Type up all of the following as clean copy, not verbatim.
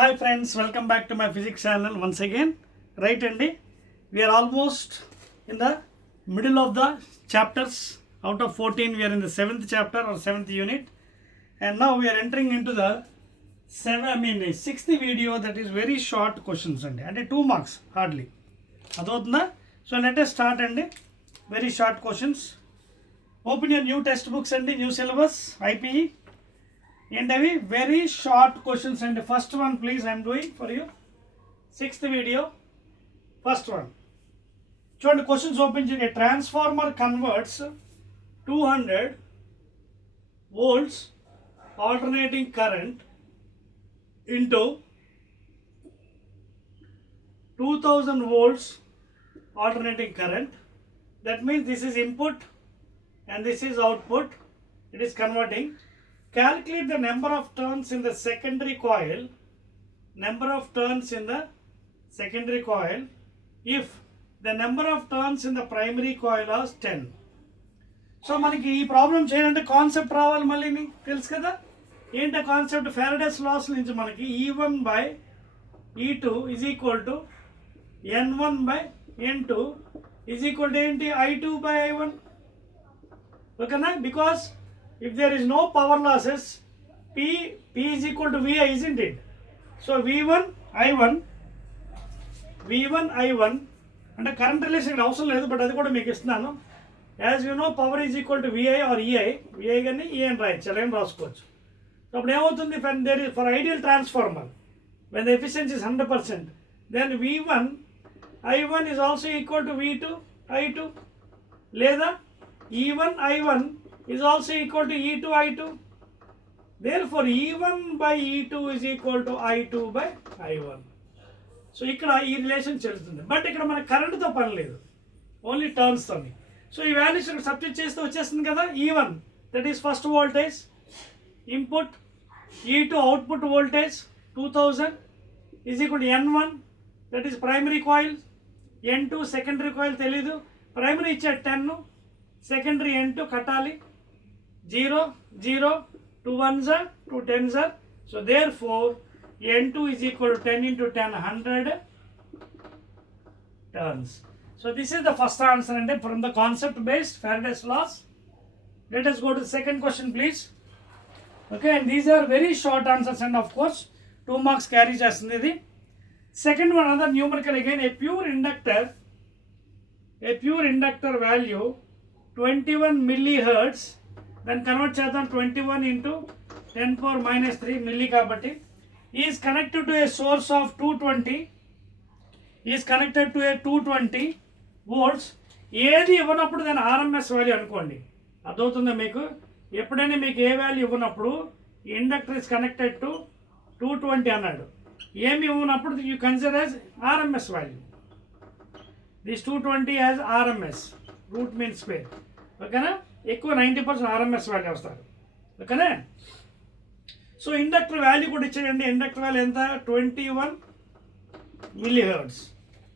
Hi friends, welcome back to my physics channel once again. Right, Andy, we are almost in the middle of the chapters. Out of 14 we are in the 7th chapter or 7th unit, and now we are entering into the 6th video. That is very short questions and 2 marks hardly. Adotna. So let us start and very short questions. Open your new textbooks and new syllabus IPE. And very short questions, and the first one please I am doing for you. 6th video, first one. Chudandi questions open cheyandi. A transformer converts 200 volts alternating current into 2000 volts alternating current. That means this is input and this is output. It is converting. Calculate the number of turns in the secondary coil. Number of turns in the secondary coil if the number of turns in the primary coil is 10. So మనకి ఈ ప్రాబ్లం చేయాలంటే కాన్సెప్ట్ రావాలి. మళ్ళీ మీకు తెలుసు కదా ఏంటి concept. Faraday's loss నుంచి మనకి E1 by E2 is equal to N1 by N2 is equal to ఏంటి I2 by I1. ఓకేనా? Because if there is no power losses, P is equal to VI, isn't it? So V1 I1 అంటే current relation ఇక్కడ అవసరం లేదు, బట్ అది కూడా మీకు ఇస్తున్నాను. As you know power is equal to VI or V I కానీ ఈ అని రాయొచ్చు, అలా రాసుకోవచ్చు. సో అప్పుడు ఏమవుతుంది, when there is for ideal transformer when the efficiency is 100%, then V1 I1 is also equal to V2 I2, లేదా E1 I1 is also equal to E2 I2. Therefore E1 by E2 is equal to I2 by I1. So ఇక్కడ ఈ రిలేషన్ చెల్లుతుంది. బట్ ఇక్కడ మన కరెంట్తో పని లేదు, ఓన్లీ టర్న్స్తోని. సో ఈ వాల్యూస్ ఇక్కడ సబ్స్టిట్యూట్ చేస్తే వచ్చేస్తుంది కదా. E1 that is first voltage input, E2 output voltage 2000 is equal to N1 that is primary coil, N2 secondary coil తెలీదు, ప్రైమరీ ఇచ్చాడు 10, సెకండరీ N2 కట్టాలి 0 0, 2 1s are 2 10s are. So therefore N2 is equal to 10 into 10 100 turns. So this is the first answer and from the concept based Faraday's laws. Let us go to the second question please. Okay, and these are very short answers and of course 2 marks carry chestundi. Second one, another numerical again. A pure inductor value 21 millihertz, then convert చేద్దాం 21 into 10 power minus 3 milli కాబట్టి is connected to a source of 220 volts. ఏది ఇవ్వనప్పుడు దాని RMS value అనుకోండి. అర్థమవుతుందా మీకు? ఎప్పుడైనా మీకు ఏ వాల్యూ ఇవ్వనప్పుడు ఇండక్టర్ ఇస్ కనెక్టెడ్ టు 220 అన్నాడు, ఏమి ఇవ్వనప్పుడు you consider as RMS value. This 220 as RMS, root mean square. ఓకేనా? ఎక్కువ 90% ఆర్ఎంఎస్ వాల్యూ వస్తారు. ఓకేనా? సో ఇండక్టర్ వాల్యూ కూడా ఇచ్చేయండి. ఇండక్టర్ వాల్యూ ఎంత? 21 millihertz.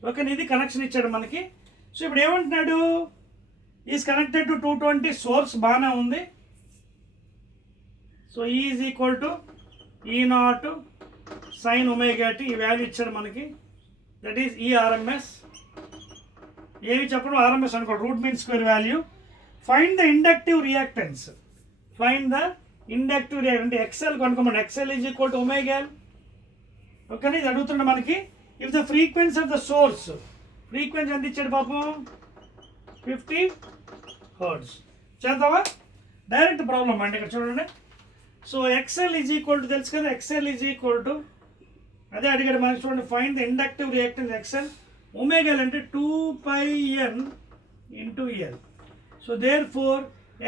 ఓకే, ఇది కనెక్షన్ ఇచ్చాడు మనకి. సో ఇప్పుడు ఏమంటున్నాడు, ఈజ్ కనెక్టెడ్ టు 220 సోర్స్, బాగానే ఉంది. So is equal to E0 sin omega t, ఈ వాల్యూ ఇచ్చాడు మనకి. That is E RMS. ఏమి చెప్పడం ఆర్ఎంఎస్ అనుకో, root mean square value. Find the inductive reactance. XL కనుక్కోమని. XL is equal to omega L. ఓకేనా? ఇది అడుగుతుండే మనకి. If the frequency of the source, frequency ఎంత ఇచ్చాడు పాపం, 50 Hz. చేద్దామా? డైరెక్ట్ ప్రాబ్లం అండి ఇక్కడ చూడండి. So XL is equal to తెలుసు కదా, XL is equal to అదే అడిగాడు మనకి. చూడండి, find the inductive reactance XL. omega L అంటే 2πn into L. So therefore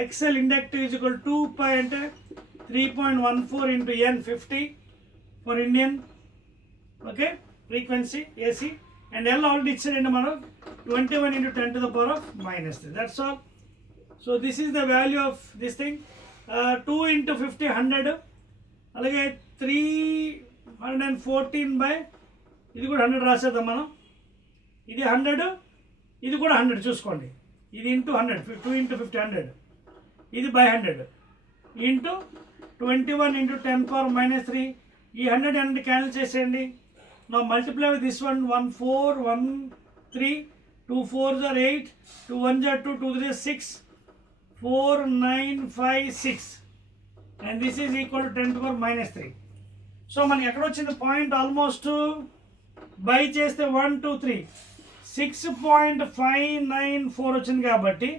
XL inductive is equal to 2 pi అంటే 3.14 into N 50 for Indian. Okay, frequency AC, and L already ఇచ్చారండి మనం 21 into 10 to the power of minus 3. That's all. So this is the value of this thing. 2 into 50 100, అలాగే 314 by ఇది కూడా 100 రాసేద్దాం మనం. ఇది 100, ఇది కూడా 100 చూసుకోండి. ఇది ఇంటూ 100, 2 into 50 100, ఇది by 100 ఇంటూ 21 into 10 power minus 3 ఈ 100 100 క్యాన్సిల్ చేసేయండి. Now multiply with this one 1 4 1 3 2 4s are 8 2 1s are 2 2 3s are 6 4 9 5 6 and this is equal to 10 to the power minus 3. సో మనకి ఎక్కడ వచ్చింది పాయింట్ ఆల్మోస్ట్ బై చేస్తే 1 2 3 6.594 వచ్చింది కాబట్టి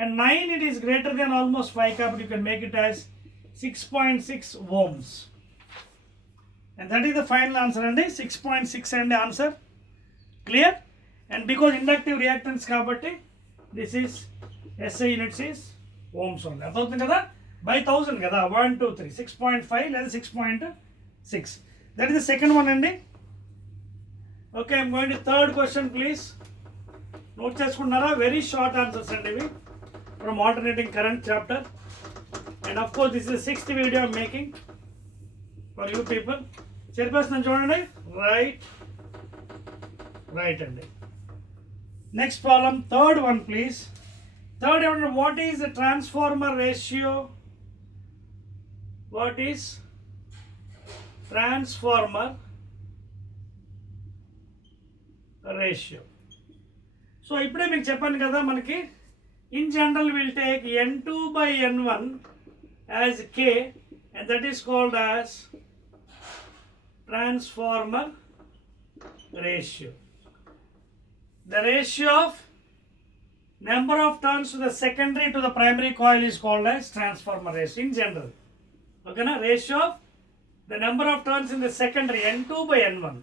and 9 it is greater than almost 5 కాబట్టి you can make it as 6.6 ohms and that is the final answer and 6.6 and the answer. Clear? And because inductive reactance కాబట్టి this is SI units is ohms only. అర్థమవుతుంది కదా, by 1000 కదా, 1 2 3 6.5 లేదా 6.6. that is the second one అండి. Okay, I'm going to third question please. Note చేసుకుంటున్నారా? Very short answers అండి ఇవి from alternating current chapter and of course this is 6th video I'm making for you people. చెప్పేస్తున్నాను చూడండి. Right అండి. Next problem third one please. Third ఏమంటే what is the transformer ratio? What is transformer ratio? So ఇప్పుడే మీకు చెప్పాను కదా, మనకి in general will take n2 by n1 as k and that is called as transformer ratio. The ratio of number of turns to the secondary to the primary coil is called as transformer ratio in general. Okay na? Ratio of the number of turns in the secondary n2 by n1.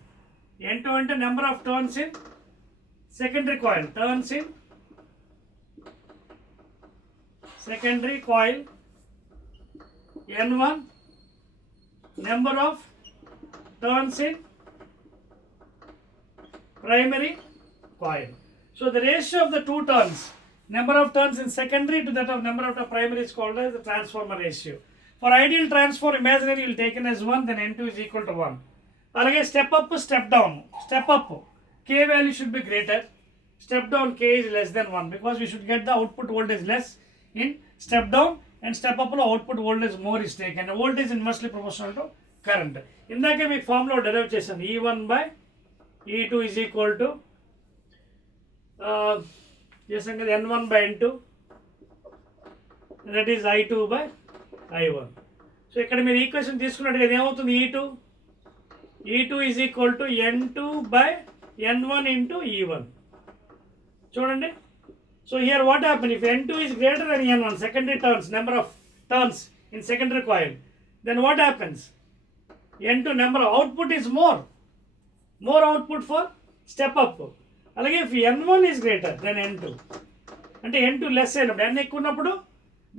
n2 ante number of turns in secondary coil, turns in secondary coil, n1 number of turns in primary coil. So the ratio of the two turns, number of turns in secondary to that of number of the primary is called as the transformer ratio. For ideal transform, imaginary you will take in as 1, then n2 is equal to 1. Alage step up, step down. Step up, k value should be greater. Step down, k is less than 1 because we should get the output voltage less in step down and step up output voltage more is taken. The voltage is inversely proportional to current. ఇందాకే మీకు formula derive చేశాను. E1 by E2 is equal to చేసాం కదా N1 by N2 that is I2 by I1. So ఇక్కడ మీరు ఈక్వేషన్ తీసుకున్నట్టు ఏమవుతుంది? E2 is equal to N2 by N1 into E1. చూడండి. So here what happens if N2 is greater than N1, secondary turns, number of turns in secondary coil, then what happens? N2 number of output is more output for step up. అలాగే if N1 is greater than N2 అంటే N2 less అయినప్పుడు N ఎక్కువ ఉన్నప్పుడు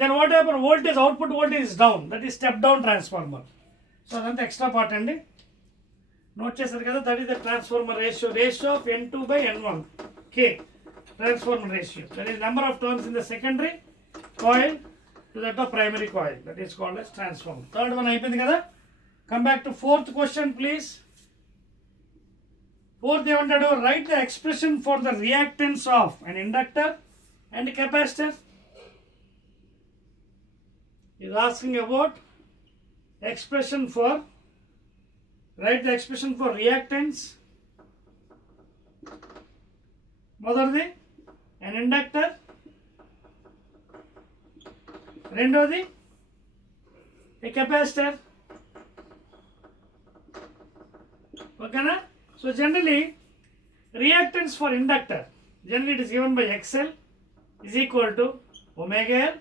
then what happens? Voltage, output voltage is down, that is step down transformer. So అదంతా extra part అండి. నోట్ చేశారు కదా, that is the transformer ratio of N2 by N1 K. Transformer ratio, that is number of turns in the secondary coil to that of primary coil, that is called as transformer. Third one అయిపోయింది కదా. Come back to fourth question please. Fourth ఏమంటాడు? Write the expression for the reactance of an inductor and capacitor. He is asking about expression for, write the expression for reactance. మొదటిది an inductor, రెండోది a capacitor. ఓకేనా? So generally reactance for inductor, generally it is given by XL is equal to omega L,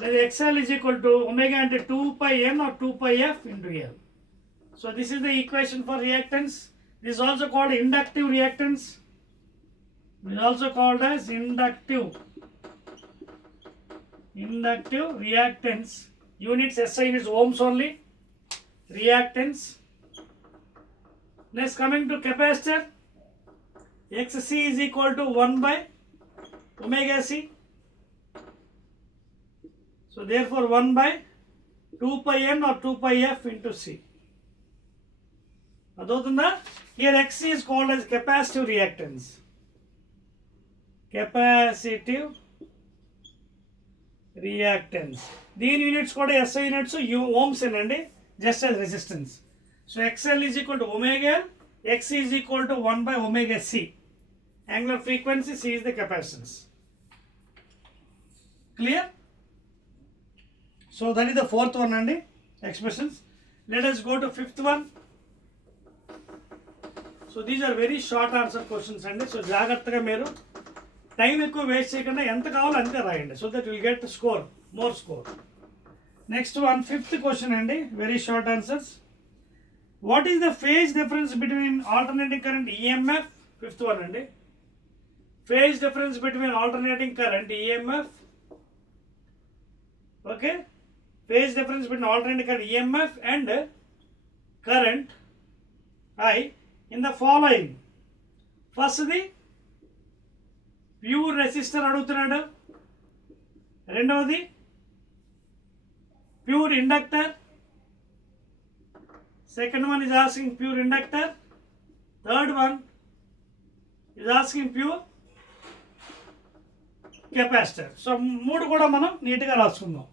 then XL is equal to omega into 2 pi N or 2 pi F into L. So this is the equation for reactance. This is also called inductive reactance. It is also called as inductive reactance. Units SI units ohms only. Reactance. Next coming to capacitor. XC is equal to 1 by omega C. So therefore 1 by 2 pi N or 2 pi F into C. అదవుతుందా? Here XC is called as capacitive reactance. Capacitive reactance. దీని యూనిట్స్ కూడా SI units ohms అండి, just as resistance. So XL is equal to omega L, X is equal to 1 by omega C. Angular frequency, C is the capacitance. Clear? So that is the fourth one and expressions. Let us go to fifth one. So these are very short answer questions and so జాగ్రత్తగా మీరు టైం ఎక్కువ వేస్ట్ చేయకుండా ఎంత కావాలో అంతే రాయండి so that will get score more score. Next one fifth question అండి, very short answers. What is the phase difference between alternating current EMF? Fifth one అండి. Phase difference between alternating current EMF, okay, phase difference between alternating current EMF and current I in the following. First the pure resistor అడుగుతున్నాడు, రెండవది pure inductor, second one is asking pure inductor, third one is asking pure capacitor. So మూడు కూడా మనం నీట్గా రాసుకుందాం.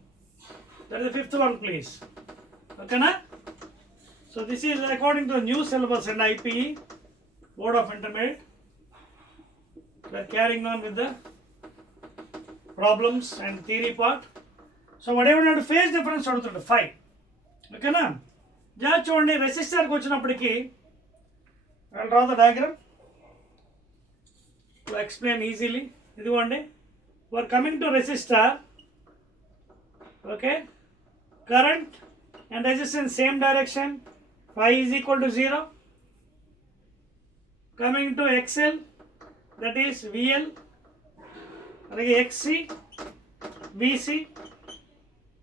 That is the fifth one, please. Okay, na? So this is according to the new syllabus and IPE Board of Intermediate. We are carrying on with the problems and theory part. So whatever you have to phase difference adugutunna 5. Okay na? Just chudandi resistor ku vachinappadiki I will draw the diagram to explain easily. Idigondhi, we are coming to resistor, okay, current and resistance same direction, phi is equal to 0. Coming to XL, that is VL, XC, VC.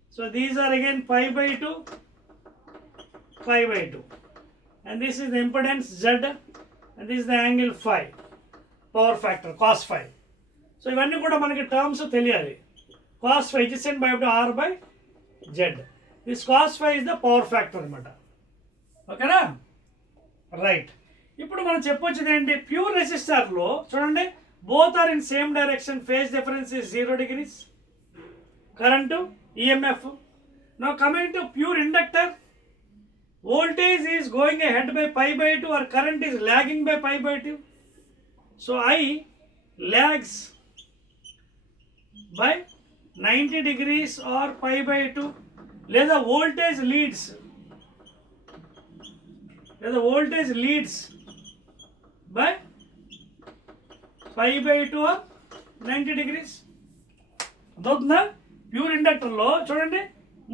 So these are again pi by 2, pi by 2. And this is the impedance Z and this is the angle phi, power factor, cos phi. So ఇవన్నీ కూడా మనకి టర్మ్స్ తెలియాలి. Cos phi adjacent by R by Z. This cos phi is the power factor అనమాట. ఓకేనా? రైట్. ఇప్పుడు మనం చెప్పొచ్చేది ఏంటి, ప్యూర్ రెసిస్టర్లో చూడండి both are in same direction, phase difference is 0 degrees, current EMF. Now coming to pure inductor, voltage is going ahead by pi by 2 or current is lagging by pi by 2. So I lags by 90 degrees or pi by 2. Let the voltage leads. Let the voltage leads by pi by 2 or 90 degrees. అదవుతుందా? Pure ఇండక్టర్లో చూడండి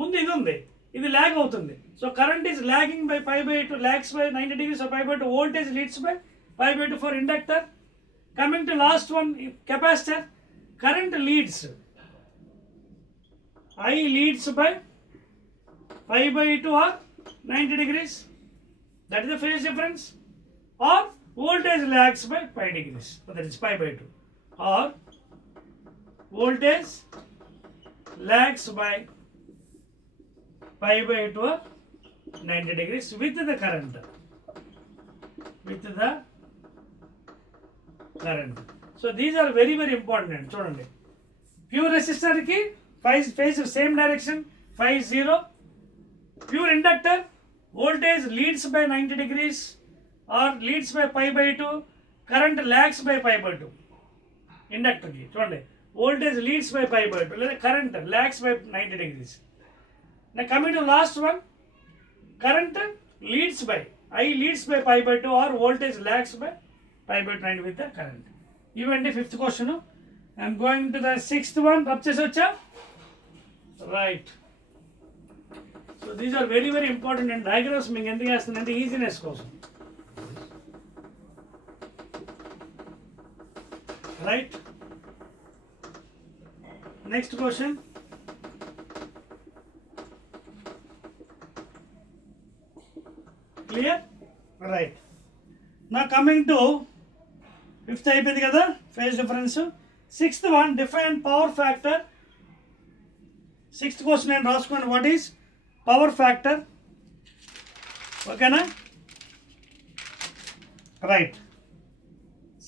ముందు ఇది ఉంది, ఇది lag అవుతుంది. So current is lagging by pi by 2, lags by 90 degrees or pi by 2. Voltage leads by pi by 2 for inductor. Coming to last one, capacitor, current leads. I leads by pi by 2 or 90 degrees. That is the phase difference. Or voltage lags by pi degrees. So that is pi by 2. Or voltage lags by pi by 2 or 90 degrees with the current. With the current. So these are very very important. చూడండి pure resistor కి phase same direction, phi is 0. Pure inductor, voltage leads by 90 degrees or leads by pi by 2, current lags by pi by 2. Inductor ki చూడండి voltage leads by pi by 2 లేదా current lags by 90 degrees. Now coming to last one, current leads by I leads by pi by 2 or voltage lags by pi by 90 with the current. ఇవండి fifth question. I'm going to the sixth one. Rub చేసి వచ్చా? Right. So these are very very important and diagrams మీకు ఎందుకు వేస్తుందంటే easiness కోసం. Right. Next question. Clear? Right. నా coming to fifth అయిపోయింది కదా phase difference. Sixth one, define power factor. Sixth question నేను రాసుకోండి, వాట్ ఈస్ పవర్ ఫ్యాక్టర్. ఓకేనా? Right.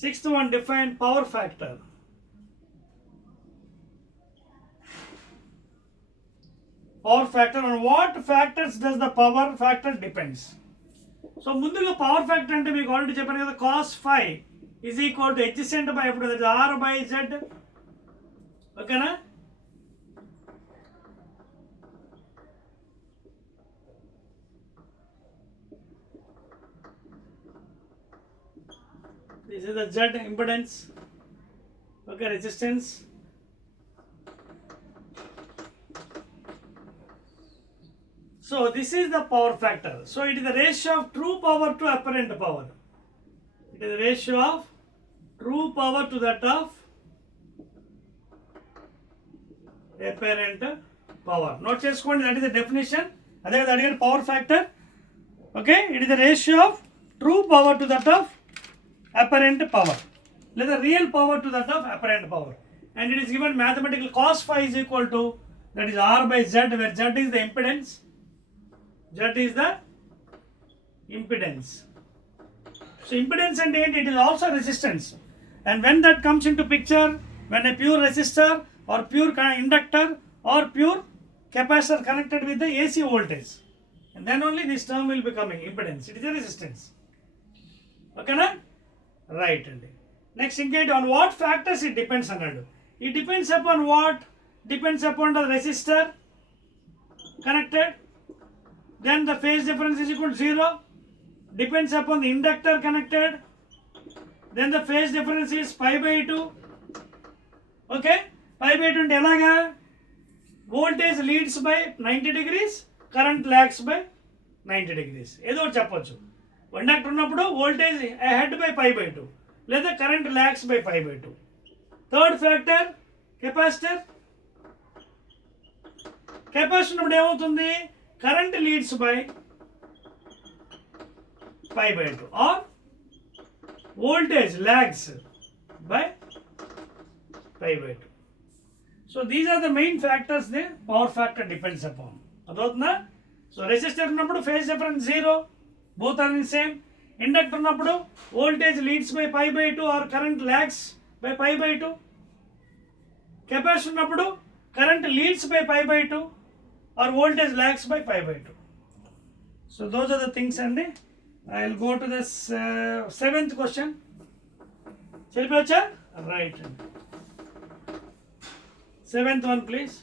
Sixth one, define power factor. Power factor, on what factors does the power factor depends? So ముందుగా power factor అంటే మీకు ఆల్రెడీ చెప్పాను కదా, cos phi is equal to adjacent by ఇప్పుడు r by z. ఓకేనా? This is the Z impedance. Okay, resistance. So this is the power factor. So it is the ratio of true power to apparent power. It is the ratio of true power to that of apparent power. Note చేసుకోండి, that is the definition. అదే కదా అడిగారు power factor. Okay, it is the ratio of true power to that of apparent power. Let the real power to that of apparent power. And it is given mathematical cos phi is equal to, that is r by z, where z is the impedance. Z is the impedance. So impedance and it is also resistance. And when that comes into picture, when a pure resistor or pure inductor or pure capacitor connected with the AC voltage, and then only this term will be coming impedance. It is a resistance. Okay na? Right. Next, on what factors it depends on. It depends upon what? Depends upon the resistor connected. Then the phase difference is equal to 0. Depends upon the inductor connected. Then the phase difference is pi by 2. Okay? Pi by 2 అంటే ఎలాగా? Voltage leads by 90 degrees, current lags by 90 degrees. ఏదో ఒకటి చెప్పొచ్చు. ఇండక్టర్ ఉన్నప్పుడు voltage ahead by pi by 2, లేదా current lags by pi by 2. Third factor capacitor. Capacitor ఉన్నప్పుడు ఏమవుతుంది? Current leads by pi by 2 or voltage lags by pi by 2. So these are the main factors the power factor depends upon. అదవుతుందా? So resistor ఉన్నప్పుడు phase difference 0, both are the same. Inductor ఉన్నప్పుడు voltage leads by pi by 2 or current lags by pi by 2. Capacitor ఉన్నప్పుడు current leads by pi by 2 or voltage lags by pi by 2. So those are the things, and I will go to this 7th question. Chelipocha? Right. 7th one, please.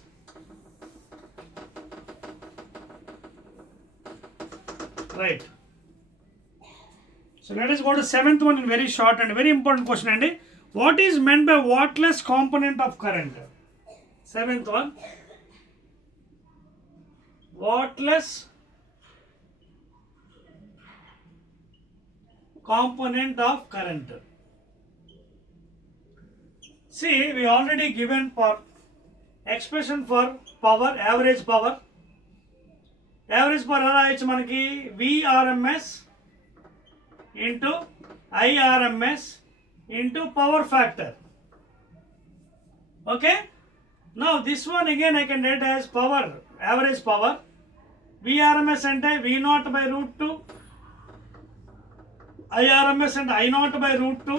Right. So let us go to 7th one in very short and very important question. And what is meant by wattless component of current? 7th one. Wattless component of current. See, we already given for expression for power, average power. Average power ఎలా ఇచ్చి మనకి VRMS into IRMS into power factor. Okay? Now this one again I can write as power, average power. VRMS అంటే V0 by root 2. IRMS and I0 by root 2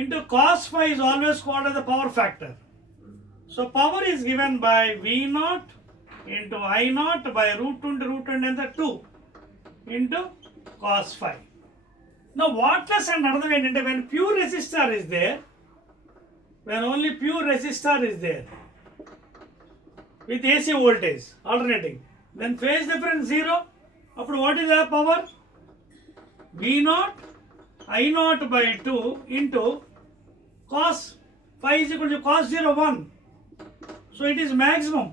into cos phi is always called as the power factor. So power is given by V0 into I0 by root 2 into root 2 and the 2 into cos phi. Now wattless and another way, when pure resistor is there, when only pure resistor is there with AC voltage alternating, then phase difference 0. After what is the power? V0 I0 by 2 into cos phi is equal to cos 0 1. So it is maximum.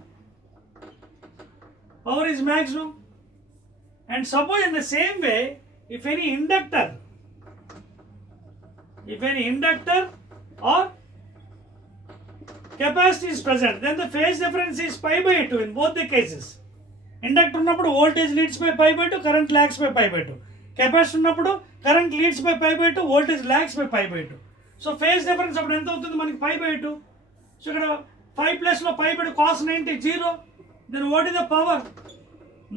Power is maximum. And suppose in the same way, if any inductor or capacitor is present, then the phase difference is pi by 2 in both the cases. Inductor ఉన్నప్పుడు voltage leads by pi by 2, current lags by pi by 2. Capacitor ఉన్నప్పుడు current leads by pi by 2, voltage lags by pi by 2. So phase difference అప్పుడు ఎంత అవుతుంది మనకి pi by 2. So ఇక్కడ 5 plus లో pi by 2 cos 90 0. Then what is the power?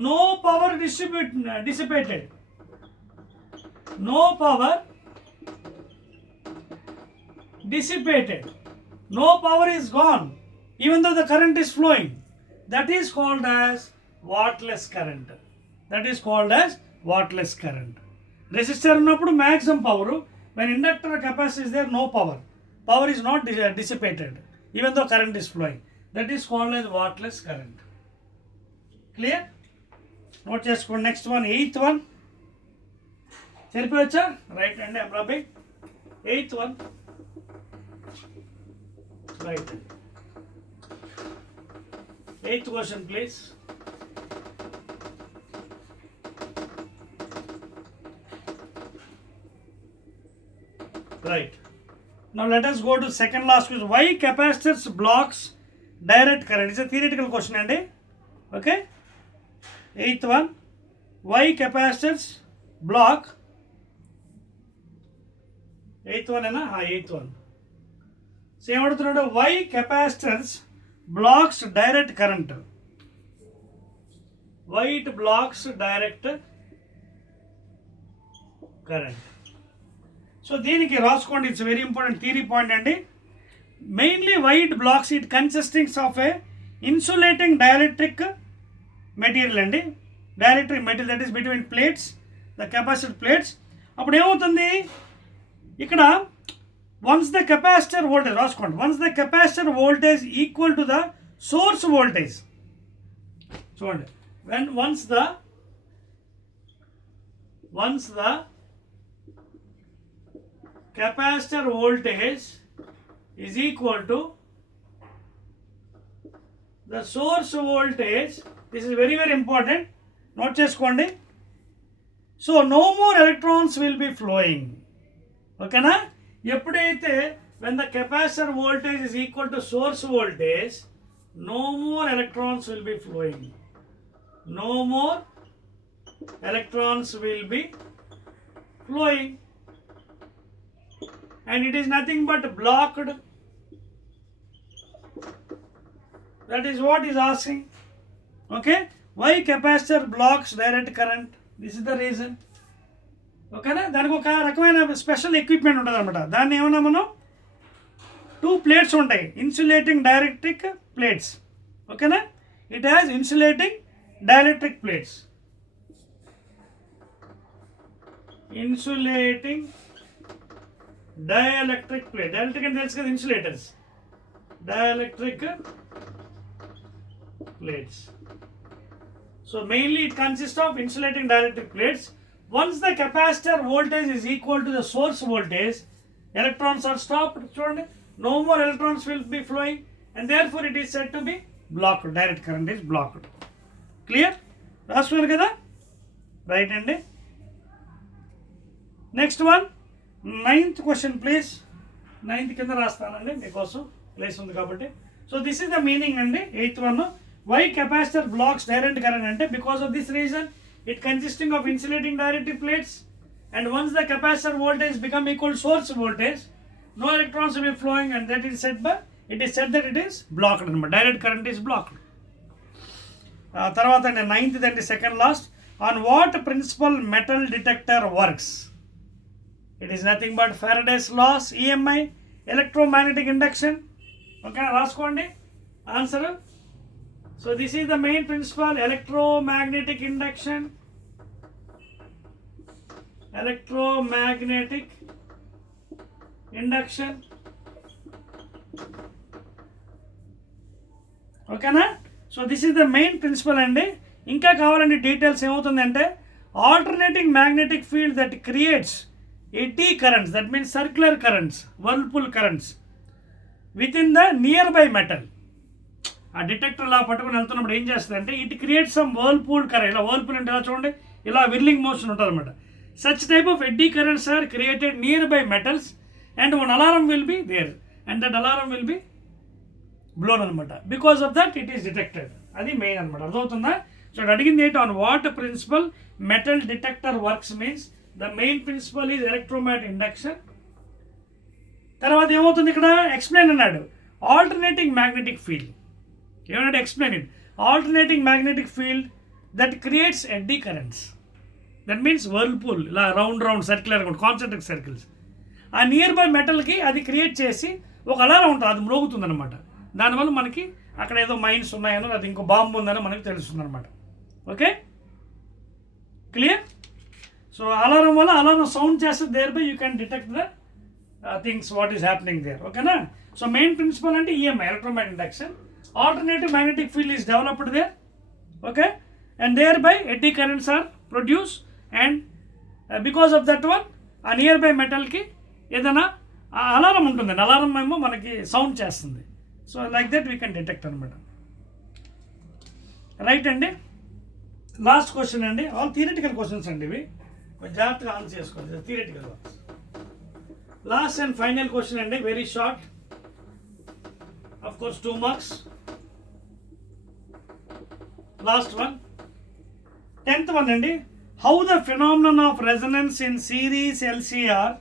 No power dissipated. No power dissipated. No power is gone, even though the current is flowing. That is called as wattless current. That is called as wattless current. Resistor ఉన్నప్పుడు maximum power, when inductor capacity is there no power, power is not dissipated even though current is flowing, that is called as wattless current. Clear? Note చేసుకోండి. Next one, eighth one. సరిపోవచ్చా? Right అండి అబ్రాబీ. Eighth one right. Eighth question please. Right. Now let us go to second last question. Why capacitors blocks direct current? It's a theoretical question, and okay. Eighth one. Why capacitors block? Eighth one, na? Eighth one. Same what? Why capacitors blocks direct current? Why it blocks direct current? So దీనికి రాసుకోండి, it's very important theory point అండి. Mainly white blocks it consistings of a insulating dielectric material అండి. Dielectric material that is between plates, the capacitor plates. అప్పుడు ఏమవుతుంది ఇక్కడ, once the capacitor voltage రాసుకోండి, once the capacitor voltage equal to the source voltage. చూడండి, once the capacitor voltage is equal to the source voltage, this is very very important, note cheskondi. So no more electrons will be flowing, okay na? Eppudaithe when the capacitor voltage is equal to source voltage, no more electrons will be flowing, no more electrons will be flowing, and it is nothing but blocked. That is what is asking. Okay, why capacitor blocks direct current? This is the reason. Okay na? దానికి ఒక రకమైన special equipment ఉంటుంది అనమాట. దాన్ని ఏమన్నా మనం 2 ప్లేట్స్ ఉంటాయి, insulating dielectric plates. ఓకేనా? It has insulating dielectric plates. Insulating dielectric plate. Dielectric అంటే తెలుసు కదా, insulators. Dielectric plates. So mainly it consists of insulating dielectric plates. Once the capacitor voltage is equal to the source voltage, electrons are stopped. No more electrons will be flowing, and therefore it is said to be blocked. Direct current is blocked. Clear? Last one kada? Right andi. Next one, 9th question please. 9th kinda rastanandi meekosam place undi kabatti. So this is the meaning andi 8th one. Why capacitor blocks direct current ante because of this reason, it consisting of insulating dielectric plates, and once the capacitor voltage become equal to source voltage, no electrons will be flowing, and that is said that it is blocked. Direct current is blocked. Tarvata 9th then the second last, on what principle metal detector works? It is nothing but Faraday's laws, EMI, electromagnetic induction. Okay, raskondi answer. So this is the main principle, electromagnetic induction. Electromagnetic induction. Okay na? So this is the main principle andi. Inka kavalandi details emavutundante, alternating magnetic field that creates eddy currents, that means circular currents, whirlpool currents within the nearby metal. ఆ detector ఇలా పట్టుకుని వెళ్తున్నప్పుడు ఏం చేస్తుంది అంటే, it create some whirlpool current. ఇలా whirlpool అంటే ఇలా చూడండి, ఇలా విర్లింగ్ మోషన్ ఉంటుంది అనమాట. Such type of eddy currents are created nearby metals, and one alarm will be there, and that alarm will be blown అనమాట. Because of that it is detected. అది main అనమాట. అర్థమవుతుందా? So అడిగింది ఏంటి, on what principle metal detector works means the main principle is electromagnetic induction. తర్వాత ఏమవుతుంది ఇక్కడ, explain అన్నాడు, alternating magnetic field. You have to explain it. Alternating magnetic field that creates eddy currents. That means whirlpool, ఇలా round circular concentric circles. ఆ nearby మెటల్కి అది క్రియేట్ చేసి ఒక అలారం ఉంటుంది, అది మ్రోగుతుంది అనమాట. దానివల్ల మనకి అక్కడ ఏదో మైన్స్ ఉన్నాయనో, అది ఇంకో బాంబు ఉందని మనకి తెలుస్తుంది అనమాట. Okay, clear? సో అలారం వల్ల అలారం సౌండ్ చేస్తే thereby you can detect the things what is happening there. ఓకేనా? సో మెయిన్ ప్రిన్సిపల్ అంటే EMI, electromagnetic induction. Alternative magnetic field is developed there. Okay, and thereby eddy currents are produce and because of that one ఆ nearby మెటల్కి ఏదైనా alarm ఉంటుందండి, alarm ఏమో మనకి sound చేస్తుంది. So like that we can detect అనమాట. రైట్ అండి. Last question అండి, ఆల్ థియరిటికల్ క్వశ్చన్స్ అండి ఇవి, జాగ్రత్తగా ఆన్సర్ చేసుకోండి, theoretical. Last and final question అండి, very short, of course 2 marks. Last one, 10th one అండి. How the phenomenon of resonance in series LCR,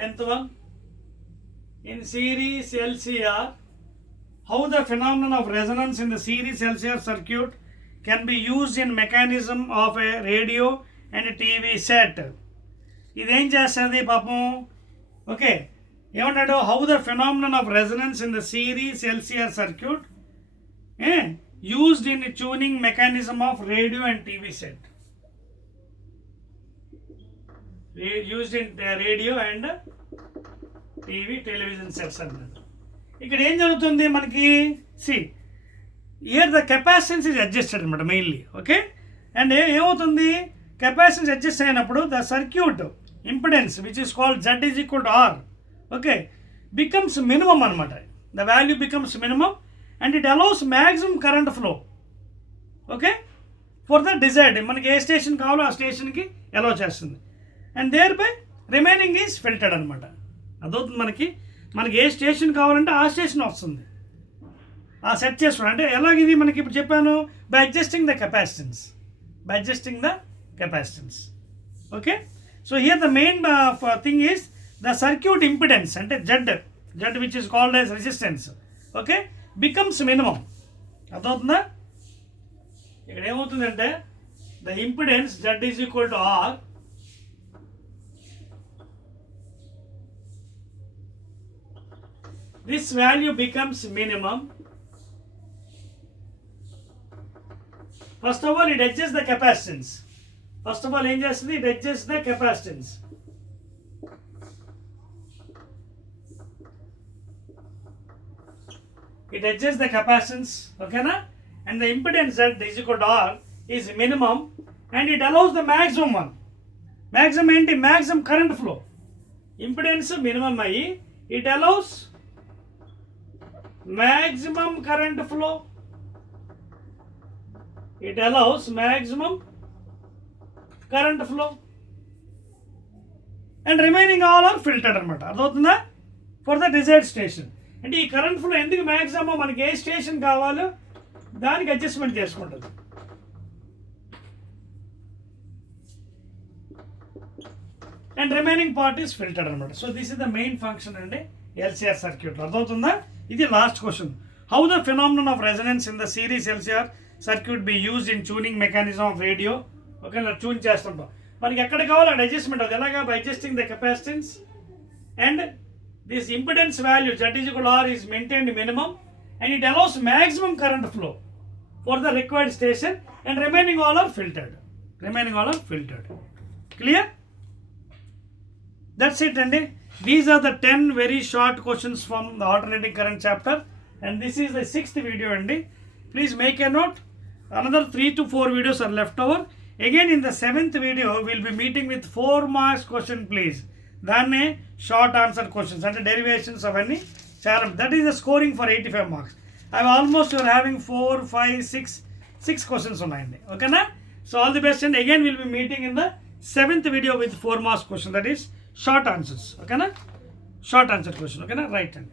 10th one, in series LCR, how the phenomenon of resonance in the series LCR circuit can be used in mechanism of a radio and a TV set. ఇదేం చేస్తుంది పాపం? Okay, ఏమన్నాడు? How the phenomenon of resonance in the series LCR circuit used in tuning mechanism of radio and TV set. Used in radio and TV television sets అన్నాడు. ఇక్కడ ఏం జరుగుతుంది మనకి? See here the capacitance is adjusted అనమాట mainly. Okay, and ఏమవుతుంది? Capacitance adjust అయినప్పుడు the circuit impedance which is called Z is equal to R, okay, becomes minimum అనమాట. The value becomes minimum and it allows maximum current flow. Okay, for the desired మనకి ఏ station కావాలో ఆ స్టేషన్కి allow చేస్తుంది. And thereby remaining is filtered అనమాట. అదవుతుంది మనకి ఏ స్టేషన్ కావాలంటే ఆ స్టేషన్ వస్తుంది, ఆ సెట్ చేసుకోండి. అంటే ఎలాగిది మనకి ఇప్పుడు చెప్పాను, by adjusting the capacitance, okay. So here the main thing is the circuit impedance అంటే Z which is called as resistance, okay, becomes minimum. అదవుతుందా? ఇక్కడ ఏమవుతుందంటే the impedance Z is equal to R, this value becomes minimum. First of all, it adjusts the capacitance. ఏం చేస్తుంది? It adjusts the capacitance. Okay na? And the impedance Z is equal to R is minimum and it allows the maximum one. Maximum ఏంటి? Maximum current flow. Impedance minimum అయ్యి it allows maximum current flow. And remaining all are filtered అనమాట. అర్థమవుతుందా? For the desired station. అంటే ఈ current flow ఎందుకు మ్యాక్సిమం మనకి ఏ station కావాలో దానికి అడ్జస్ట్మెంట్ చేసుకుంటుంది. And remaining part is filtered అనమాట. So this is the main function అండి ఎల్సిఆర్ సర్క్యూట్. అర్థమవుతుందా? ఇది last question. How the phenomenon of resonance in the series LCR circuit be used in tuning mechanism of radio. Okay, tune చేస్తుంటాం, మనకి ఎక్కడ కావాలో అక్కడ adjustment అవుతుంది. ఎలాగా? By adjusting the capacitance and this impedance value Z is equal to R is maintained minimum and it allows maximum current flow for the required station and remaining all are filtered. Clear? That's it అండి. These are the 10 very short questions from the alternating current chapter and this is the 6th video అండి. Please make a note. Another 3 to 4 videos are left over. Again in the 7th video we'll be meeting with 4 marks question please. దాన్నే short answer questions అంటే డెరివేషన్స్ అవన్నీ చాలా. That is the scoring for 85 marks. అవి almost you're having 4, 5, 6 questions ఉన్నాయండి. ఓకేనా? So all the best and again will be meeting in the 7th video with 4 marks question, that is short answers. Okay na? Short answer question. Okay na? Right hand.